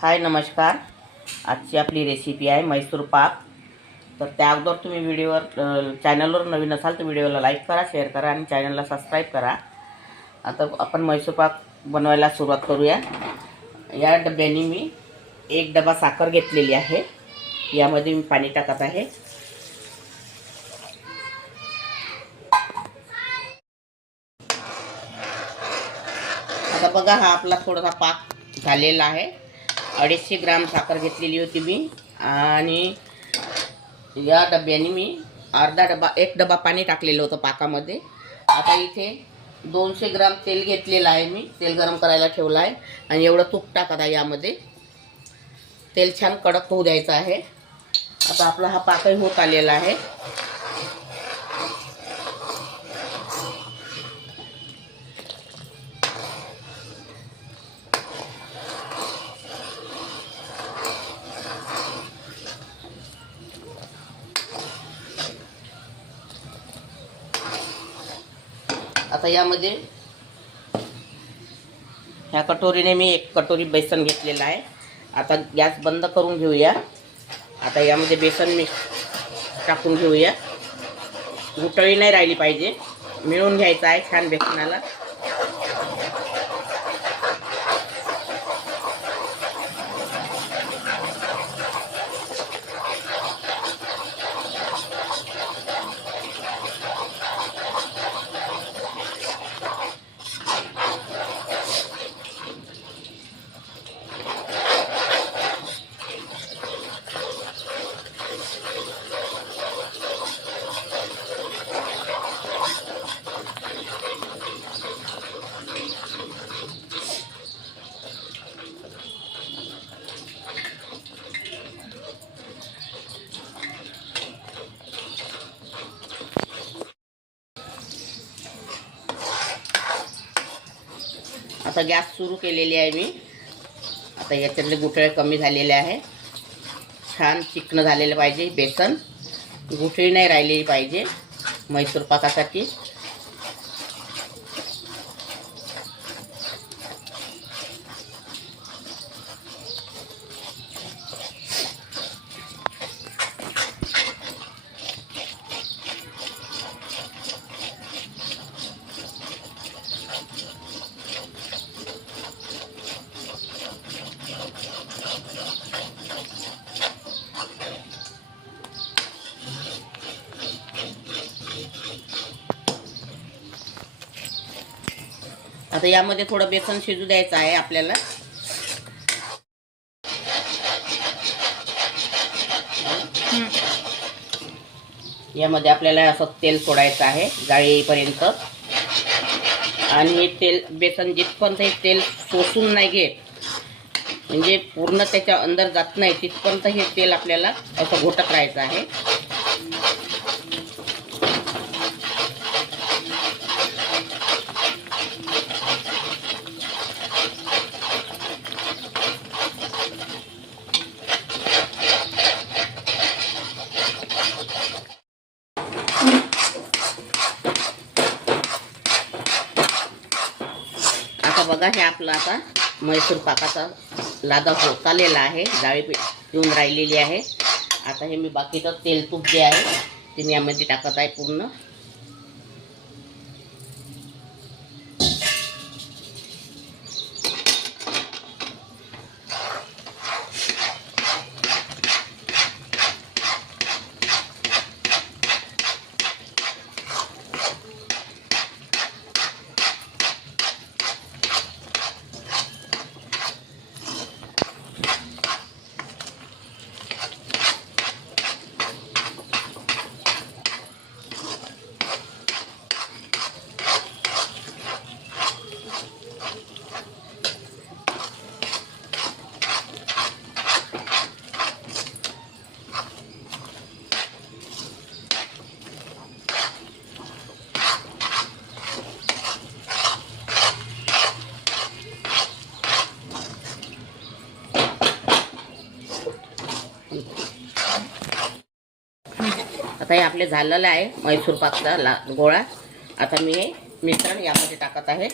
हाय नमस्कार. आजची आपली रेसिपी आहे मैसूर पाक. तर त्या अगोदर तुम्ही व्हिडिओवर चॅनलवर नवीन असाल तर व्हिडिओला लाईक करा शेअर करा आणि चॅनलला सबस्क्राईब करा. आता आपण मैसूर पाक बनवायला सुरुवात करूया. या डब्याने मी एक डबा साखर घेतलेली आहे. यामध्ये मी पाणी टाकत आहे. आता बघा हा आपला थोडासा पाक झालेला आहे. अडीचशे ग्राम साखर घेतलेली होती मी. आणि या डब्याने मी अर्धा डबा एक डबा पाणी टाकलेलं होतं पाकामध्ये. आता इथे दोनशे ग्राम तेल घेतलेलं आहे मी. तेल गरम करायला ठेवलं आहे. आणि एवढं तूप टाकत आहे यामध्ये. तेल छान कडक होऊ द्यायचं आहे. आता आपला हा पाकही होत आलेला आहे. आता यामध्ये ह्या कटोरीने मी एक कटोरी बेसन घेतलेलं आहे. आता गॅस बंद करून घेऊया. आता यामध्ये बेसन मिक्स टाकून घेऊया. गुटळी नाही राहिली पाहिजे. मिळून घ्यायचं आहे छान बेसनाला. आता गॅस सुरू केलेली आहे मी. आता याच्यातले गुठळे कमी झालेले आहे. छान चिकनं झालेलं पाहिजे बेसन. गुठळी नाही राहिलेली पाहिजे मैसूर पाकासाठी. आता यामध्ये थोडं बेसन शिजू द्यायचं आहे आपल्याला. यामध्ये आपल्याला असं तेल सोडायचं आहे जाळी येईपर्यंत आणि हे तेल बेसन जिथपर्यंत हे तेल सोसून नाही घेत म्हणजे पूर्ण त्याच्या अंदर जात नाही तिथपर्यंत हे तेल आपल्याला असं घोटत राहायचं आहे. बघा हे आपलं आता मैसूर पाकाचा लादा होत आलेला आहे. जाळी येऊन राहिलेली आहे. आता हे मी बाकीचं तेल तूप जे आहे ते मी यामध्ये टाकत आहे पूर्ण. आता हे आपले झालेलं आहे मैसूर पाकचा ला गोळा. आता मी हे मिश्रण यामध्ये टाकत आहे.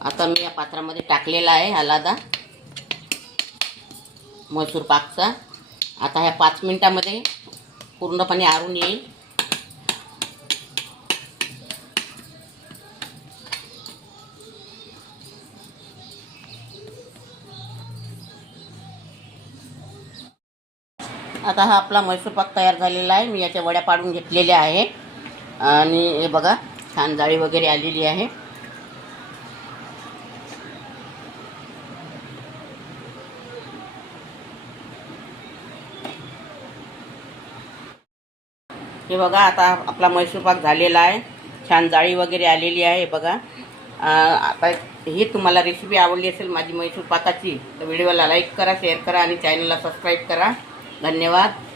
आता मी या पात्रामध्ये टाकलेला आहे हलादा मैसूर पाकचा. आता ह्या पाच मिनटामध्ये पूर्णपणे आरून येईल. आता हा आपला मैसूरपाक तयार झालेला आहे. मी याच्या वड्या पाडून घेतलेल्या आहे. आणि हे बघा छान जाळी वगैरे आलेली आहे. हे बघा आता आपला मैसूरपाक झालेला आहे. छान जाळी वगैरे आलेली आहे बघा. आता ही तुम्हाला रेसिपी आवडली असेल माझी म्हैसूर पाकाची तर व्हिडिओला लाईक करा शेअर करा आणि चॅनलला सबस्क्राईब करा. धन्यवाद.